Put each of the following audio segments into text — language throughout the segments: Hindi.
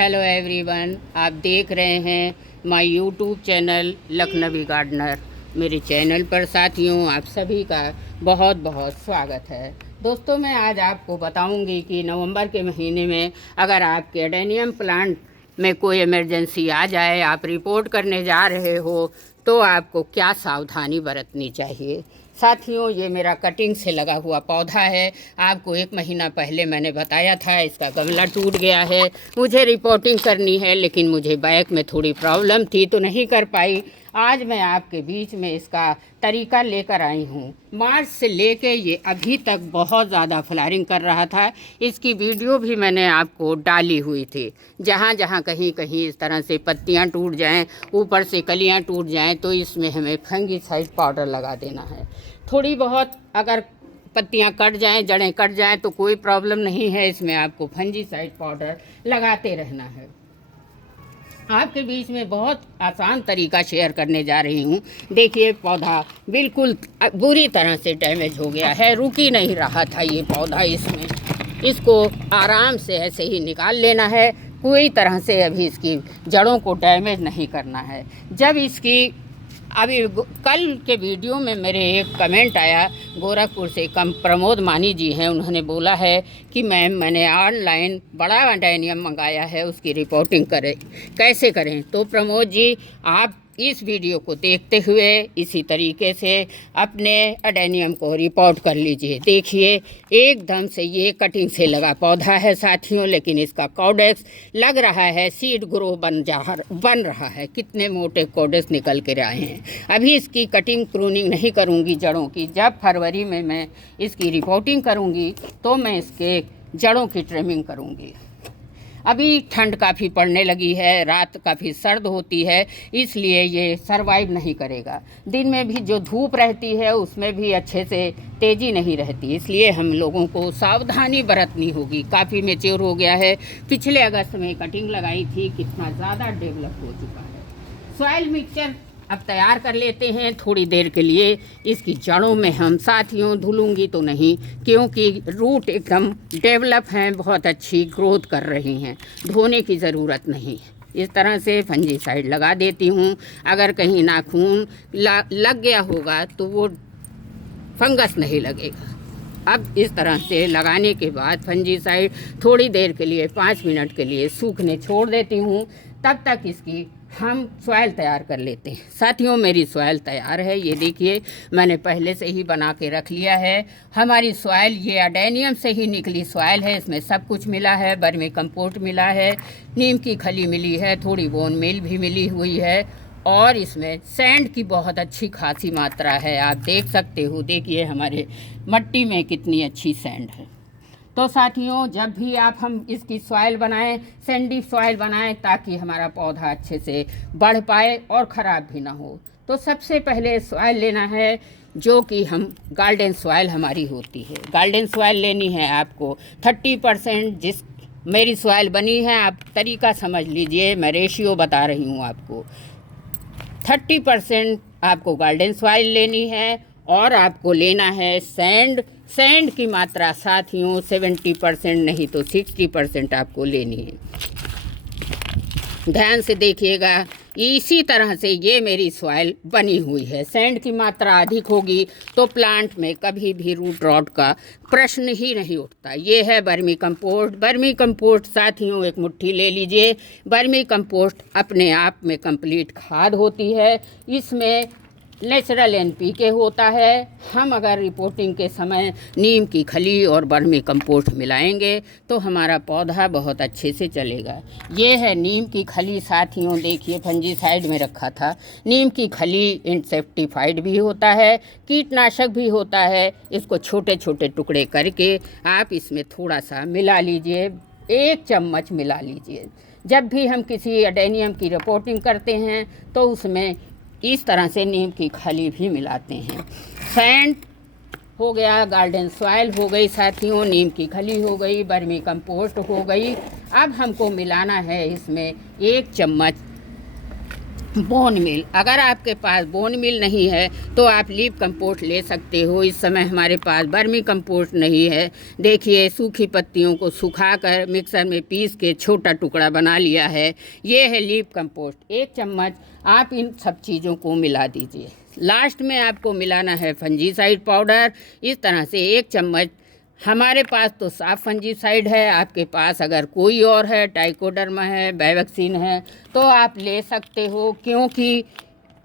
हेलो एवरीवन, आप देख रहे हैं my YouTube channel Lakhnavi gardener. मेरे चैनल पर साथियों आप सभी का बहुत बहुत स्वागत है। दोस्तों, मैं आज आपको बताऊंगी कि नवंबर के महीने में अगर आपके एडेनियम प्लांट में कोई इमरजेंसी आ जाए, आप रिपोर्ट करने जा रहे हो, तो आपको क्या सावधानी बरतनी चाहिए। साथियों, ये मेरा कटिंग से लगा हुआ पौधा है। आपको 1 महीना पहले मैंने बताया था इसका गमला टूट गया है। मुझे रिपोर्टिंग करनी है, लेकिन मुझे बैक में थोड़ी प्रॉब्लम थी तो नहीं कर पाई। आज मैं आपके बीच में इसका तरीका लेकर आई हूँ। मार्च से लेके ये अभी तक बहुत ज़्यादा फ्लावरिंग कर रहा था। इसकी वीडियो भी मैंने आपको डाली हुई थी। जहाँ जहाँ कहीं कहीं इस तरह से पत्तियाँ टूट जाएं, ऊपर से कलियाँ टूट जाएं, तो इसमें हमें फंगीसाइड पाउडर लगा देना है। थोड़ी बहुत अगर पत्तियां कट जाएं, जड़ें कट जाएं, तो कोई प्रॉब्लम नहीं है। इसमें आपको फंजीसाइड पाउडर लगाते रहना है। आपके बीच में बहुत आसान तरीका शेयर करने जा रही हूँ। देखिए, पौधा बिल्कुल बुरी तरह से डैमेज हो गया है, रुक ही नहीं रहा था ये पौधा। इसको आराम से ऐसे ही निकाल लेना है। कोई तरह से अभी इसकी जड़ों को डैमेज नहीं करना है। जब इसकी अभी कल के वीडियो में मेरे एक कमेंट आया, गोरखपुर से प्रमोद मानी जी हैं, उन्होंने बोला है कि मैम मैंने ऑनलाइन बड़ा एडेनियम मंगाया है, उसकी रिपोर्टिंग कैसे करें। तो प्रमोद जी, आप इस वीडियो को देखते हुए इसी तरीके से अपने एडेनियम को रिपोर्ट कर लीजिए। देखिए, एकदम से ये कटिंग से लगा पौधा है साथियों, लेकिन इसका कॉडेक्स लग रहा है सीड ग्रो बन रहा है। कितने मोटे कॉडेक्स निकल कर आए हैं। अभी इसकी कटिंग प्रूनिंग नहीं करूँगी जड़ों की। जब फरवरी में मैं इसकी रिपोर्टिंग करूँगी तो मैं इसके जड़ों की ट्रिमिंग करूँगी। अभी ठंड काफ़ी पड़ने लगी है, रात काफ़ी सर्द होती है, इसलिए ये सरवाइव नहीं करेगा। दिन में भी जो धूप रहती है उसमें भी अच्छे से तेज़ी नहीं रहती, इसलिए हम लोगों को सावधानी बरतनी होगी। काफ़ी मैच्योर हो गया है। पिछले अगस्त में कटिंग लगाई थी, कितना ज़्यादा डेवलप हो चुका है। सॉइल मिक्सचर अब तैयार कर लेते हैं थोड़ी देर के लिए। इसकी जड़ों में हम साथियों धुलूंगी तो नहीं, क्योंकि रूट एकदम डेवलप हैं, बहुत अच्छी ग्रोथ कर रही हैं, धोने की ज़रूरत नहीं है। इस तरह से फंजीसाइड लगा देती हूँ। अगर कहीं नाखून लग गया होगा तो वो फंगस नहीं लगेगा। अब इस तरह से लगाने के बाद फंजीसाइड थोड़ी देर के लिए 5 मिनट के लिए सूखने छोड़ देती हूँ। तब तक इसकी हम सॉइल तैयार कर लेते हैं। साथियों, मेरी सॉइल तैयार है। ये देखिए, मैंने पहले से ही बना के रख लिया है। हमारी सॉइल ये एडेनियम से ही निकली सॉइल है। इसमें सब कुछ मिला है। बर्मी कंपोस्ट मिला है, नीम की खली मिली है, थोड़ी बोन मील भी मिली हुई है, और इसमें सैंड की बहुत अच्छी खासी मात्रा है। आप देख सकते हो, देखिए हमारे मट्टी में कितनी अच्छी सैंड है। तो साथियों, जब भी हम इसकी सॉइल बनाएं, सैंडी सॉइल बनाएं, ताकि हमारा पौधा अच्छे से बढ़ पाए और ख़राब भी ना हो। तो सबसे पहले सॉइल लेना है, जो कि हम गार्डन सॉइल हमारी होती है। गार्डन सॉइल लेनी है आपको 30%। जिस मेरी सॉइल बनी है, आप तरीका समझ लीजिए, मैं रेशियो बता रही हूँ आपको। 30% आपको गार्डन सॉइल लेनी है, और आपको लेना है सैंड की मात्रा साथियों 70% नहीं तो 60% आपको लेनी है। ध्यान से देखिएगा। इसी तरह से ये मेरी सॉइल बनी हुई है। सैंड की मात्रा अधिक होगी तो प्लांट में कभी भी रूट रॉट का प्रश्न ही नहीं उठता। ये है बर्मी कंपोस्ट। बर्मी कंपोस्ट साथियों 1 मुट्ठी ले लीजिए। बर्मी कंपोस्ट अपने आप में कंप्लीट खाद होती है। इसमें नेचुरल NPK होता है। हम अगर रिपोर्टिंग के समय नीम की खली और बर्मी कंपोस्ट मिलाएंगे तो हमारा पौधा बहुत अच्छे से चलेगा। ये है नीम की खली साथियों, देखिए फंजीसाइड में रखा था। नीम की खली इंसेक्टिफाइड भी होता है, कीटनाशक भी होता है। इसको छोटे छोटे टुकड़े करके आप इसमें थोड़ा सा मिला लीजिए, 1 चम्मच मिला लीजिए। जब भी हम किसी एडेनियम की रिपोर्टिंग करते हैं तो उसमें इस तरह से नीम की खली भी मिलाते हैं। सैंड हो गया, गार्डन सॉइल हो गई साथियों, नीम की खली हो गई, बर्मी कंपोस्ट हो गई। अब हमको मिलाना है इसमें 1 चम्मच बोन मिल, अगर आपके पास बोन मिल नहीं है तो आप लीफ कंपोस्ट ले सकते हो। इस समय हमारे पास वर्मी कंपोस्ट नहीं है। देखिए, सूखी पत्तियों को सुखाकर मिक्सर में पीस के छोटा टुकड़ा बना लिया है। ये है लीफ कंपोस्ट। 1 चम्मच आप इन सब चीज़ों को मिला दीजिए। लास्ट में आपको मिलाना है फंजीसाइड पाउडर। इस तरह से 1 चम्मच, हमारे पास तो साफ फंजीसाइड है, आपके पास अगर कोई और है, ट्राइकोडर्मा है, बैवैक्सीन है, तो आप ले सकते हो। क्योंकि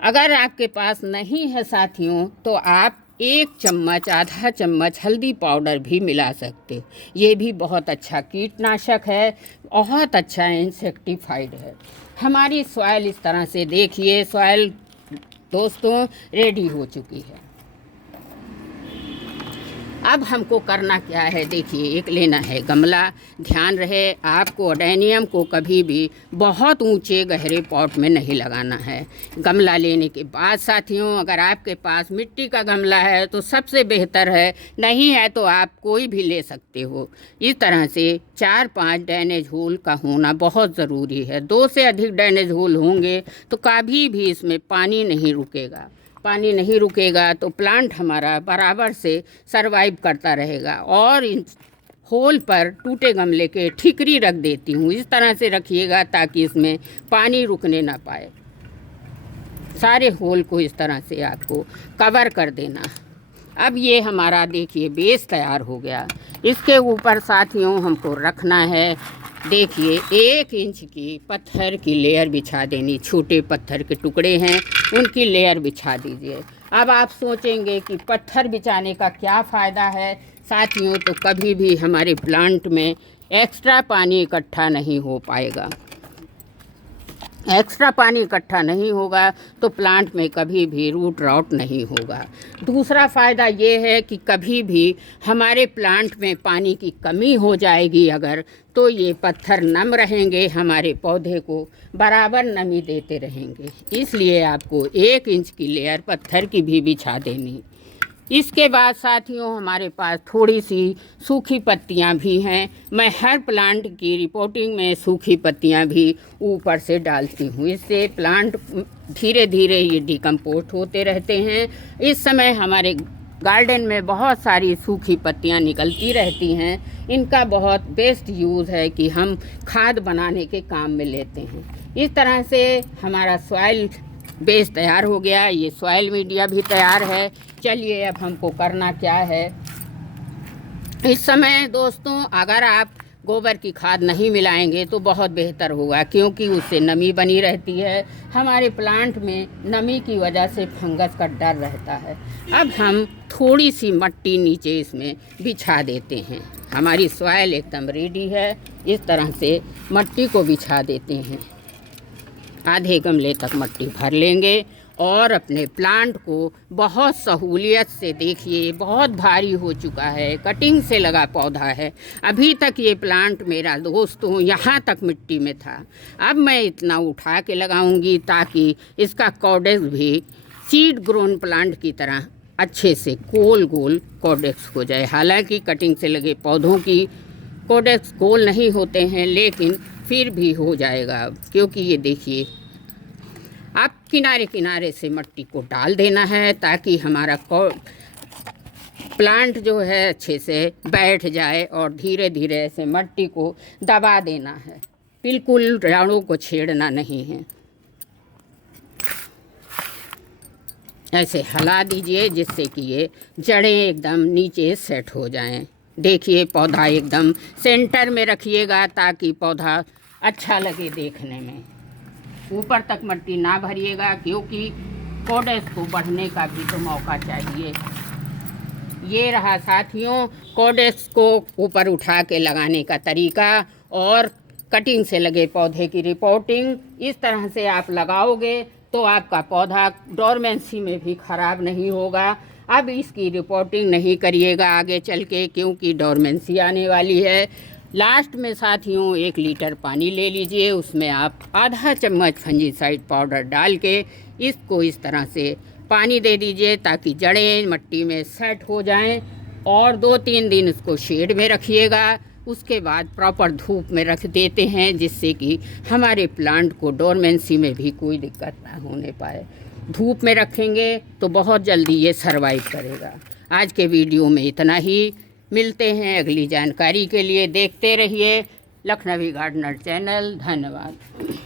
अगर आपके पास नहीं है साथियों, तो आप 1 चम्मच, आधा चम्मच हल्दी पाउडर भी मिला सकते हो। ये भी बहुत अच्छा कीटनाशक है, बहुत अच्छा इंसेक्टिफाइड है। हमारी सॉइल इस तरह से देखिए, सॉइल दोस्तों रेडी हो चुकी है। अब हमको करना क्या है, देखिए, एक लेना है गमला। ध्यान रहे, आपको अडेनियम को कभी भी बहुत ऊंचे गहरे पॉट में नहीं लगाना है। गमला लेने के बाद साथियों, अगर आपके पास मिट्टी का गमला है तो सबसे बेहतर है, नहीं है तो आप कोई भी ले सकते हो। इस तरह से 4-5 ड्रेनेज होल का होना बहुत ज़रूरी है। 2 से अधिक ड्रेनेज होल होंगे तो कभी भी इसमें पानी नहीं रुकेगा। पानी नहीं रुकेगा तो प्लांट हमारा बराबर से सरवाइव करता रहेगा। और इन होल पर टूटे गमले के ठिकरी रख देती हूँ। इस तरह से रखिएगा ताकि इसमें पानी रुकने ना पाए। सारे होल को इस तरह से आपको कवर कर देना। अब ये हमारा देखिए बेस तैयार हो गया। इसके ऊपर साथियों हमको रखना है, देखिए, 1 इंच की पत्थर की लेयर बिछा देनी। छोटे पत्थर के टुकड़े हैं, उनकी लेयर बिछा दीजिए। अब आप सोचेंगे कि पत्थर बिछाने का क्या फ़ायदा है साथियों, तो कभी भी हमारे प्लांट में एक्स्ट्रा पानी इकट्ठा नहीं हो पाएगा। एक्स्ट्रा पानी इकट्ठा नहीं होगा तो प्लांट में कभी भी रूट रॉट नहीं होगा। दूसरा फ़ायदा ये है कि कभी भी हमारे प्लांट में पानी की कमी हो जाएगी अगर, तो ये पत्थर नम रहेंगे, हमारे पौधे को बराबर नमी देते रहेंगे। इसलिए आपको 1 इंच की लेयर पत्थर की भी बिछा देनी। इसके बाद साथियों हमारे पास थोड़ी सी सूखी पत्तियां भी हैं। मैं हर प्लांट की रिपोर्टिंग में सूखी पत्तियां भी ऊपर से डालती हूँ। इससे प्लांट धीरे धीरे ये डिकम्पोस्ट होते रहते हैं। इस समय हमारे गार्डन में बहुत सारी सूखी पत्तियां निकलती रहती हैं। इनका बहुत बेस्ट यूज़ है कि हम खाद बनाने के काम में लेते हैं। इस तरह से हमारा सॉइल बेस तैयार हो गया। ये सॉइल मीडिया भी तैयार है। चलिए अब हमको करना क्या है। इस समय दोस्तों अगर आप गोबर की खाद नहीं मिलाएंगे तो बहुत बेहतर होगा, क्योंकि उससे नमी बनी रहती है। हमारे प्लांट में नमी की वजह से फंगस का डर रहता है। अब हम थोड़ी सी मिट्टी नीचे इसमें बिछा देते हैं। हमारी सॉइल एकदम रेडी है। इस तरह से मिट्टी को बिछा देते हैं। आधे गमले तक मिट्टी भर लेंगे और अपने प्लांट को बहुत सहूलियत से, देखिए बहुत भारी हो चुका है, कटिंग से लगा पौधा है। अभी तक ये प्लांट मेरा दोस्तों यहाँ तक मिट्टी में था। अब मैं इतना उठा के लगाऊंगी ताकि इसका कॉडेक्स भी सीड ग्रोन प्लांट की तरह अच्छे से गोल गोल कॉडेक्स हो जाए। हालांकि कटिंग से लगे पौधों की कॉडेक्स गोल नहीं होते हैं, लेकिन फिर भी हो जाएगा। क्योंकि ये देखिए, आप किनारे किनारे से मिट्टी को डाल देना है ताकि हमारा प्लांट जो है अच्छे से बैठ जाए। और धीरे धीरे ऐसे मिट्टी को दबा देना है, बिल्कुल जड़ों को छेड़ना नहीं है। ऐसे हिला दीजिए जिससे कि ये जड़ें एकदम नीचे सेट हो जाएं। देखिए पौधा एकदम सेंटर में रखिएगा ताकि पौधा अच्छा लगे देखने में। ऊपर तक मिट्टी ना भरिएगा, क्योंकि कॉडेक्स को बढ़ने का भी तो मौका चाहिए। ये रहा साथियों कॉडेक्स को ऊपर उठा के लगाने का तरीका और कटिंग से लगे पौधे की रिपोर्टिंग। इस तरह से आप लगाओगे तो आपका पौधा डोरमेंसी में भी ख़राब नहीं होगा। अब इसकी रिपोर्टिंग नहीं करिएगा आगे चल के, क्योंकि डोरमेंसी आने वाली है। लास्ट में साथियों 1 लीटर पानी ले लीजिए, उसमें आप आधा चम्मच फंजीसाइड पाउडर डाल के इसको इस तरह से पानी दे दीजिए ताकि जड़ें मिट्टी में सेट हो जाएं। और 2-3 दिन इसको शेड में रखिएगा। उसके बाद प्रॉपर धूप में रख देते हैं, जिससे कि हमारे प्लांट को डोरमेंसी में भी कोई दिक्कत ना होने पाए। धूप में रखेंगे तो बहुत जल्दी ये सर्वाइव करेगा। आज के वीडियो में इतना ही। मिलते हैं अगली जानकारी के लिए। देखते रहिए लखनवी गार्डनर चैनल। धन्यवाद।